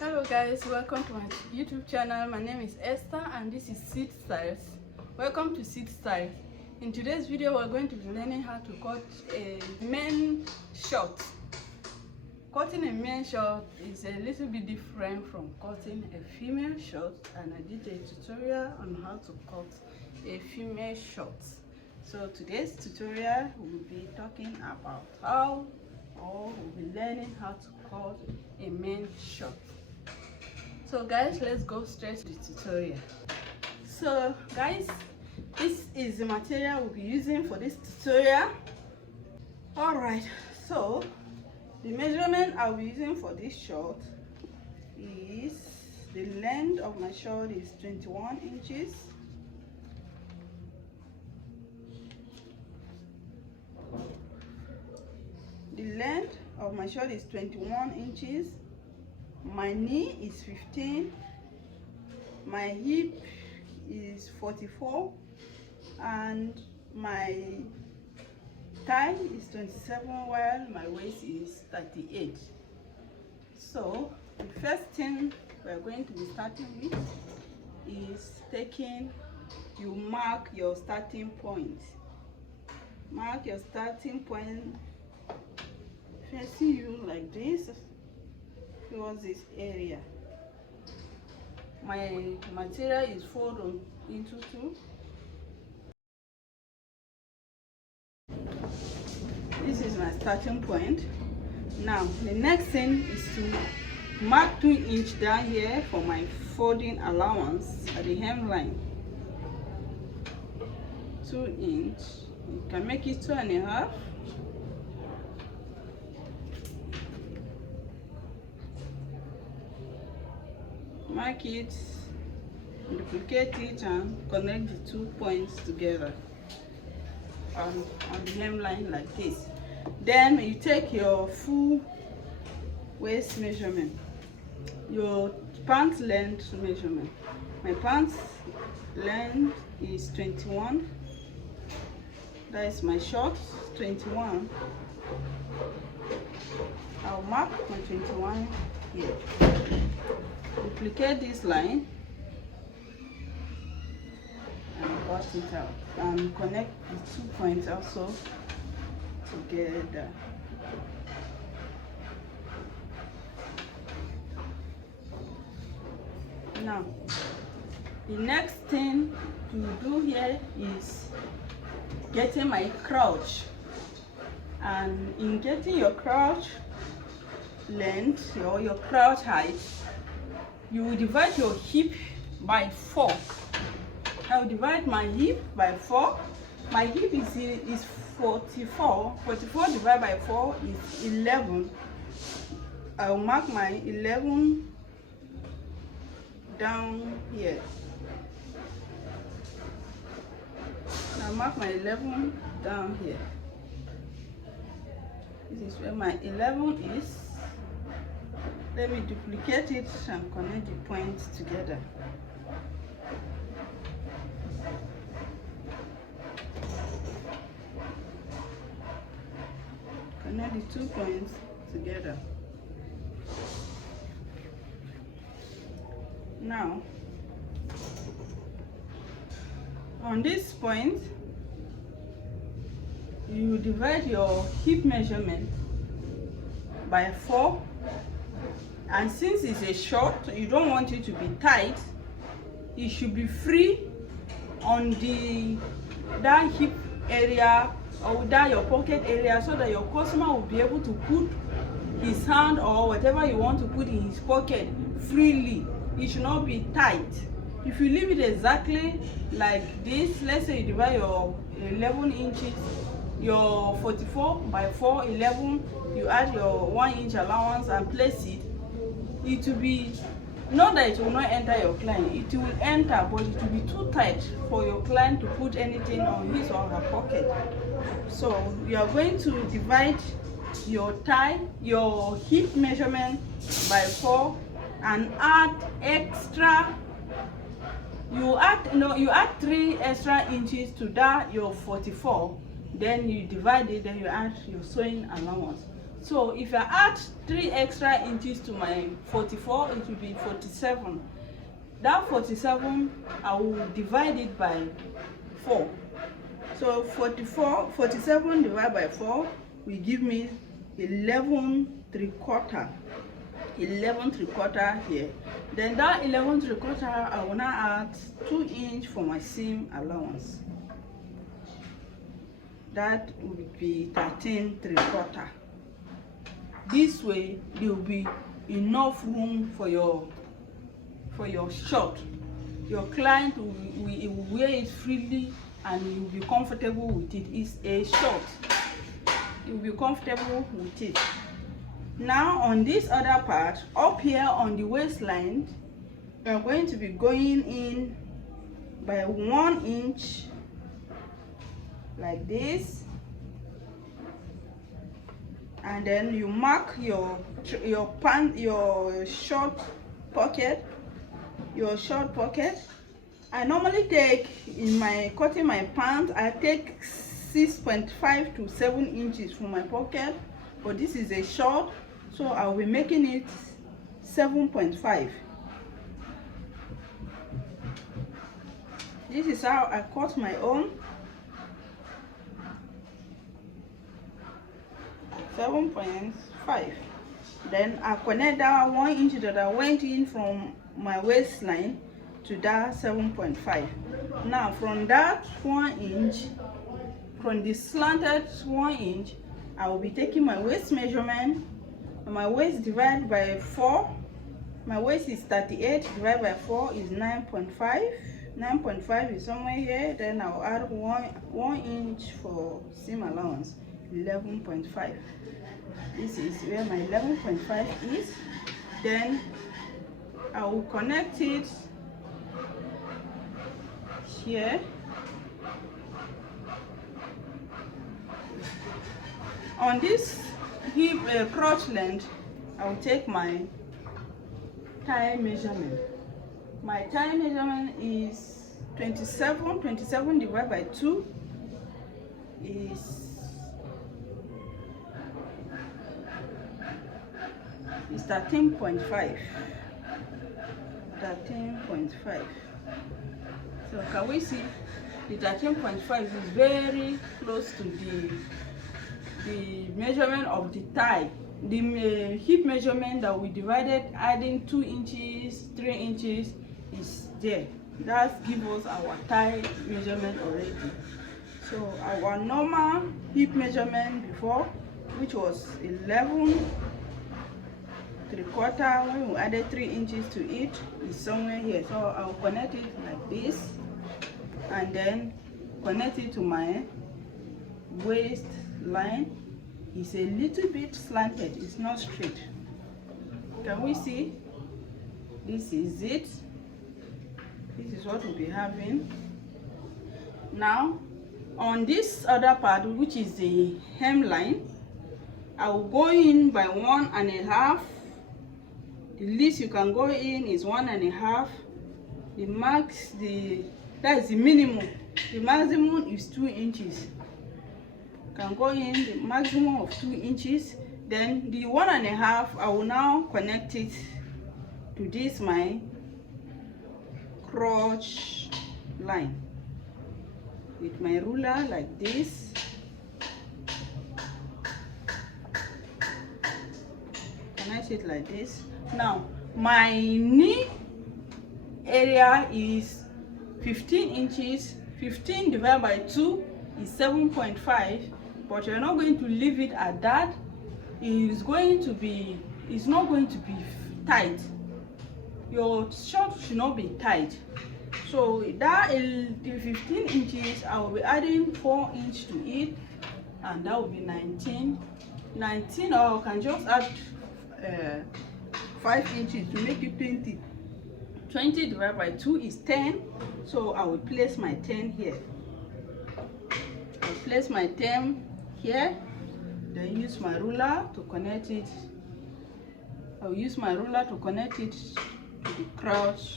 Hello guys, welcome to my YouTube channel. My name is Esther and this is Seed Styles. Welcome to Seed Styles. In today's video we're going to be learning how to cut a men short. Cutting a men short is a little bit different from cutting a female short, and I did a tutorial on how to cut a female short. So today's tutorial will be talking about we'll be learning how to cut a men short. So guys, let's go straight to the tutorial. So guys, this is the material we'll be using for this tutorial. Alright, so the measurement I'll be using for this short is, the length of my short is 21 inches. The length of my short is 21 inches. My knee is 15, my hip is 44, and my thigh is 27, while my waist is 38. So the first thing we're going to be starting with is you mark your starting point. Mark your starting point facing you like this, towards this area. My material is folded into two. This is my starting point. Now the next thing is to mark 2 inches down here for my folding allowance at the hemline. 2 inches. You can make it 2.5. Mark it, duplicate it, and connect the 2 points together on the hemline like this. Then you take your full waist measurement, your pants length measurement. My pants length is 21. That is my short, 21. I'll mark my 21 here. Duplicate this line and cut it out, and connect the 2 points also together. Now the next thing to do here is getting my crotch, and in getting your crotch length or your crotch height, you will divide your hip by 4. I will divide my hip by 4. My hip is 44. 44 divided by 4 is 11. I will mark my 11 down here. I'll mark my 11 down here. This is where my 11 is. Let me duplicate it and connect the points together. Connect the 2 points together. Now, on this point, you divide your hip measurement by 4. And since it's a short, you don't want it to be tight. It should be free on that hip area or that your pocket area, so that your customer will be able to put his hand or whatever you want to put in his pocket freely. It should not be tight. If you leave it exactly like this, let's say you divide your 11 inches, your 44 by 4, 11, you add your 1 inch allowance and place it. It will be, not that it will not enter your client, it will enter, but it will be too tight for your client to put anything on his or her pocket. So you are going to divide your hip measurement by 4, and add extra. You add 3 extra inches to that your 44. Then you divide it. Then you add your sewing allowance. So if I add 3 extra inches to my 44, it will be 47. That 47, I will divide it by 4. So 47 divided by 4 will give me 11 3/4. 11 3/4 here. Then that 11 3/4, I will now add 2 inch for my seam allowance. That would be 13 3/4. This way there will be enough room for your short. Your client will wear it freely and you will be comfortable with it. It's a short. You will be comfortable with it. Now on this other part, up here on the waistline, you are going to be going in by 1 inch like this, and then you mark your short pocket. I normally take, in my cutting my pants, I take 6.5 to 7 inches for my pocket, but this is a short, so I'll be making it 7.5. This is how I cut my own. 7.5. Then I connect that 1 inch that I went in from my waistline to that 7.5. Now from that 1 inch, from the slanted 1 inch, I will be taking my waist measurement. My waist divided by 4. My waist is 38 divided by 4 is 9.5. 9.5 is somewhere here. Then I'll add 1 inch for seam allowance, 11.5. This is where my 11.5 is. Then I will connect it here. On this hip crotch length, I will take my thigh measurement. My thigh measurement is 27. 27 divided by 2 is 13.5. 13.5. So can we see the 13.5 is very close to the measurement of the thigh. The hip measurement that we divided, adding 2 inches, 3 inches is there. That gives us our thigh measurement already. So our normal hip measurement before, which was 11 3/4, when we added 3 inches to it, is somewhere here. So I'll connect it like this and then connect it to my waistline. It's a little bit slanted, it's not straight. Can we see? This is it. This is what we'll be having. Now on this other part, which is the hemline, I will go in by 1.5. The least you can go in is 1.5. The max, that is the minimum. The maximum is 2 inches. You can go in the maximum of 2 inches. Then the 1.5, I will now connect it to this my crotch line with my ruler like this. Connect it like this. Now my knee area is 15 inches. 15 divided by 2 is 7.5, but you're not going to leave it at that. It's not going to be tight. Your short should not be tight. So that is the 15 inches. I will be adding 4 inches to it, and that will be 19. 19, or I can just add 5 inches to make it 20. 20 divided by 2 is 10. So I will place my 10 here. I'll place my 10 here. Then use my ruler to connect it. I'll use my ruler to connect it to the crotch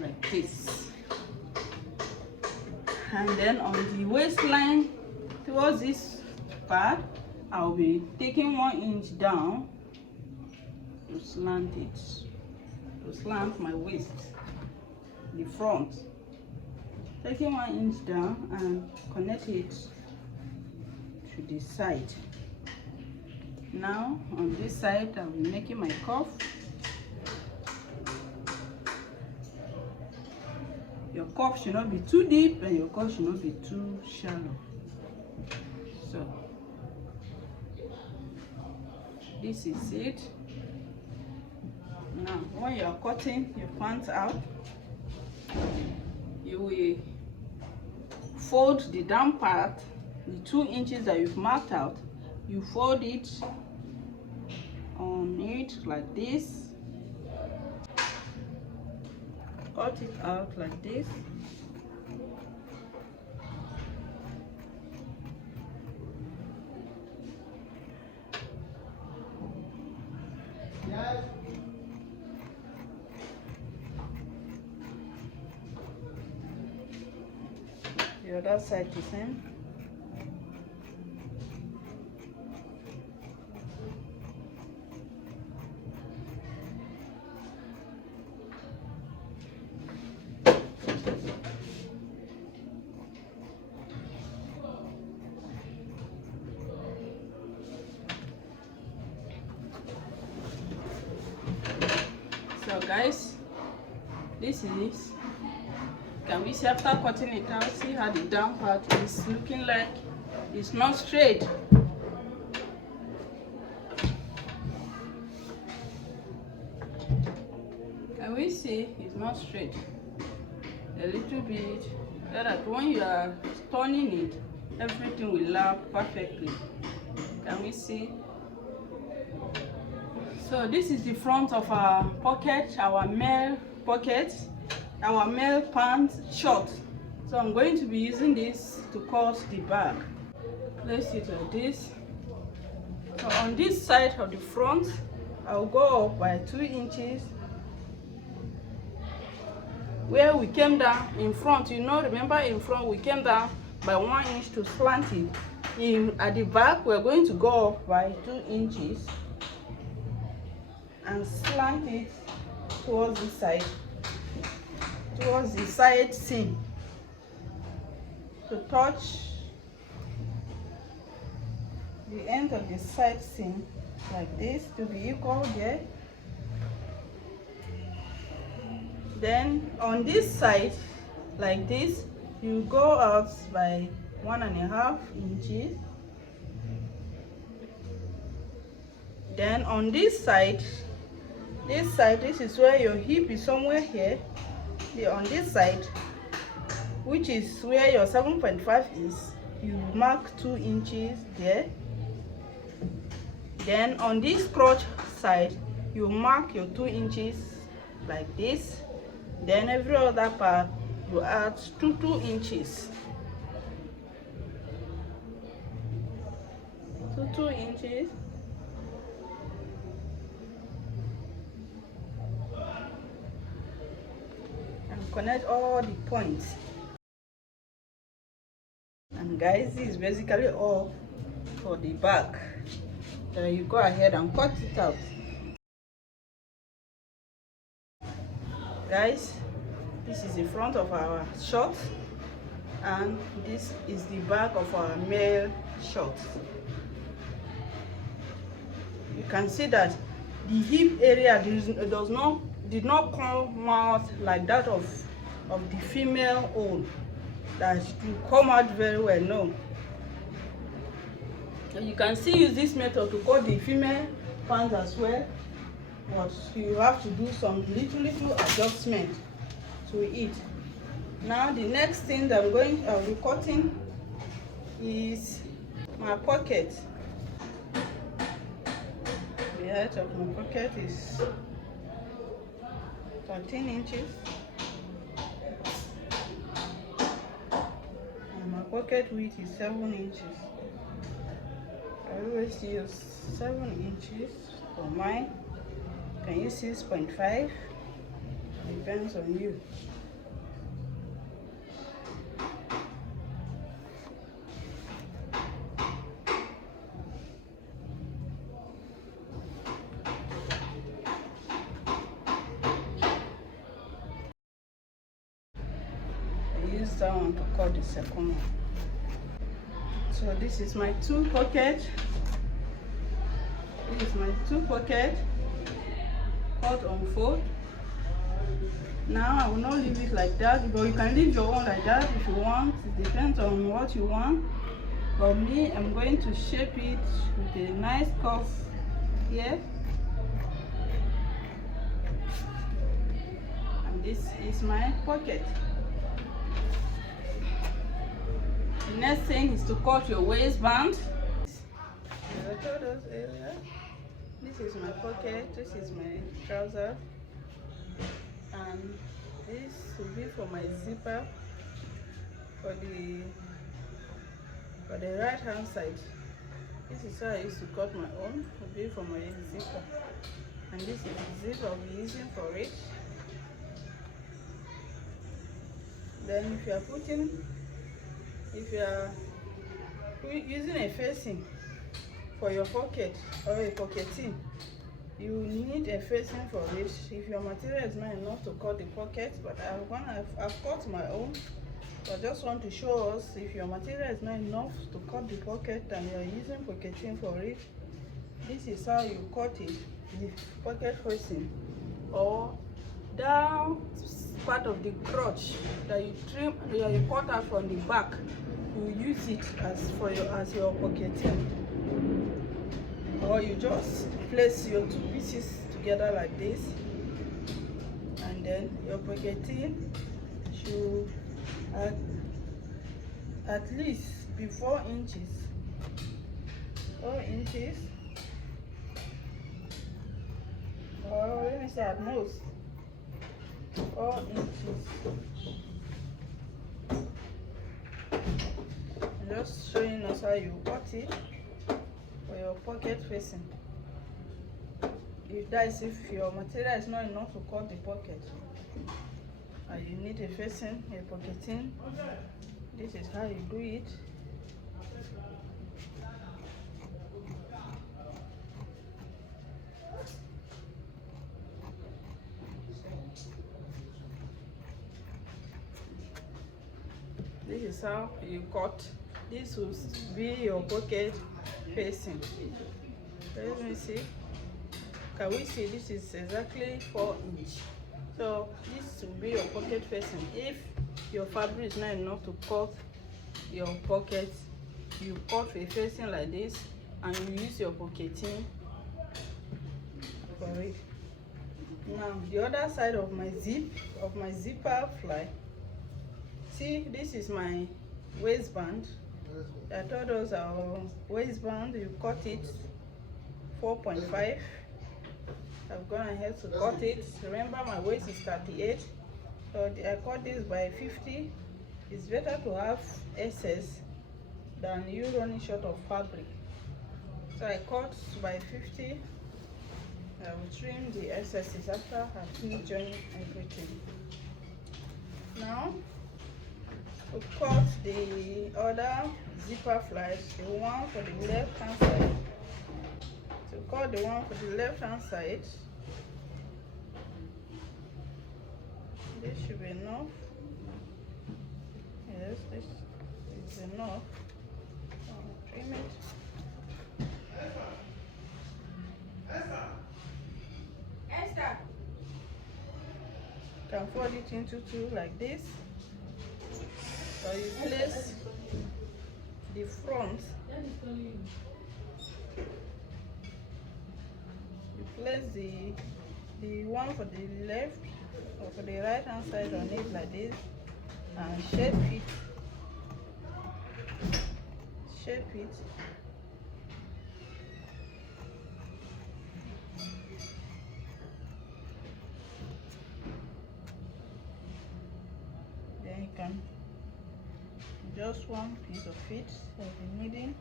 like this. And then on the waistline, towards this part, I'll be taking 1 inch down to slant it, to slant my waist, the front. Taking 1 inch down and connect it to the side. Now on this side, I'll be making my cuff. Your cuff should not be too deep and your cuff should not be too shallow. So this is it. Now when you are cutting your pants out, you will fold the down part, the 2 inches that you've marked out, you fold it on it like this, cut it out like this. The other side the same. So guys, this is, can we see after cutting it out, see how the down part is looking like? It's not straight. Can we see it's not straight? A little bit, so that when you are turning it, everything will lap perfectly. Can we see? So this is the front of our pocket, our male pocket, our male pants short. So I'm going to be using this to cut the back. Place it like this. So on this side of the front, I'll go up by 2 inches. Where we came down in front, you know, remember in front we came down by 1 inch to slant it. At the back, we're going to go up by 2 inches and slant it towards the side, towards the side seam, to touch the end of the side seam like this, to be equal there. Then on this side like this, you go out by 1.5 inches. Then on this side, this is where your hip is, somewhere here. On this side, which is where your 7.5 is, you mark 2 inches there. Then on this crotch side, you mark your 2 inches like this. Then every other part, you add 2 inches. 2 inches. Connect all the points. And guys, this is basically all for the back. Then you go ahead and cut it out. Guys, this is the front of our short and this is the back of our male short. You can see that the hip area did not come out like that of the female own, that will come out very well. No, you can still use this method to cut the female pants as well, but you have to do some little adjustment to it. Now the next thing that I'll be cutting is my pocket. The height of my pocket is 13 inches and my pocket width is 7 inches. I always use 7 inches for mine. You can use 6.5, depends on you. that one to cut the second one. So this is my 2 pocket. This is my 2 pocket. Cut on fold. Now I will not leave it like that, but you can leave your own like that if you want. It depends on what you want. For me, I'm going to shape it with a nice curve here. And this is my pocket. The next thing is to cut your waistband. This is my pocket, this is my trouser, and this will be for my zipper for the right hand side. This is how I used to cut my own, will be for my zipper, and this is the zip I'll be using for it. Then if you are using a facing for your pocket or a pocketing, you need a facing for it. If your material is not enough to cut the pocket, but I've cut my own. So I just want to show us, if your material is not enough to cut the pocket and you are using pocketing for it, this is how you cut it, the pocket facing, or down part of the crotch that you trim, you cut out from the back. You use it as your pocketing, or you just place your 2 pieces together like this, and then your pocketing should at least be 4 inches. 4 inches, or let me say at most 4 inches. Just showing us how you cut it for your pocket facing. If your material is not enough to cut the pocket and you need a facing, a pocketing, this is how you do it. This is how you cut. This will be your pocket facing. Let me see. Can we see? This is exactly 4 inches. So this will be your pocket facing. If your fabric is not enough to cut your pocket, you cut a facing like this and you use your pocketing for it. Now the other side of my zipper fly. See, this is my waistband. I told us our waistband, you cut it 4.5. I've gone ahead to cut it. Remember, my waist is 38, so I cut this by 50. It's better to have excess than you running short of fabric. So I cut by 50. I will trim the excesses after I finish joining everything. Now to cut the other zipper flaps, the one for the left hand side. To cut the one for the left hand side, this should be enough. Yes, this is enough. I'll trim it. Esther. You can fold it into 2 like this. So you place the front, you place the one for the left or for the right hand side on it like this, and shape it. Then you can just one piece of it that you're needing.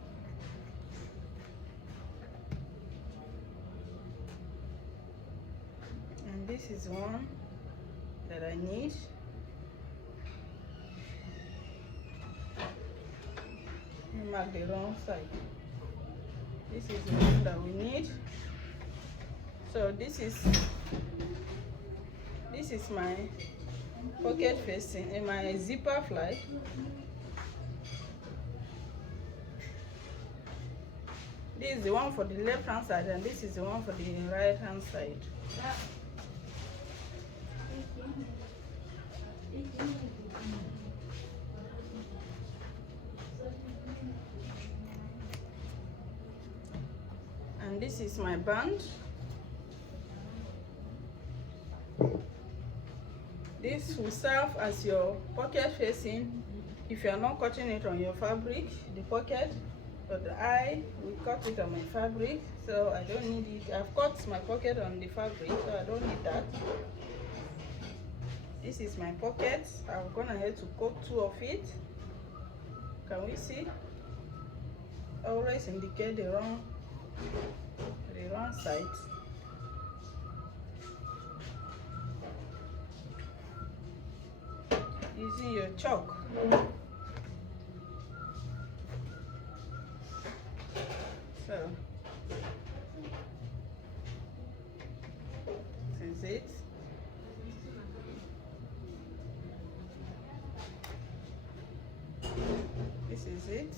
And this is one that I need. We mark the wrong side. This is the one that we need. So this is my pocket facing in my zipper fly. This is the one for the left hand side and this is the one for the right hand side. And this is my band. This will serve as your pocket facing if you are not cutting it on your fabric, the pocket, but I will cut it on my fabric, so I don't need it. I've cut my pocket on the fabric, so I don't need that. This is my pocket. I'm gonna have to cut 2 of it. Can we see? Always indicate the wrong side. Using your chalk. So this is it. This is it.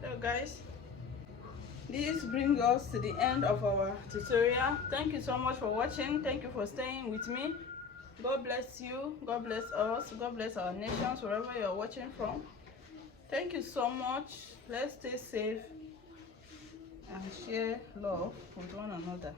So guys, this brings us to the end of our tutorial. Thank you so much for watching. Thank you for staying with me. God bless you. God bless us. God bless our nations, wherever you are watching from. Thank you so much. Let's stay safe and share love with one another.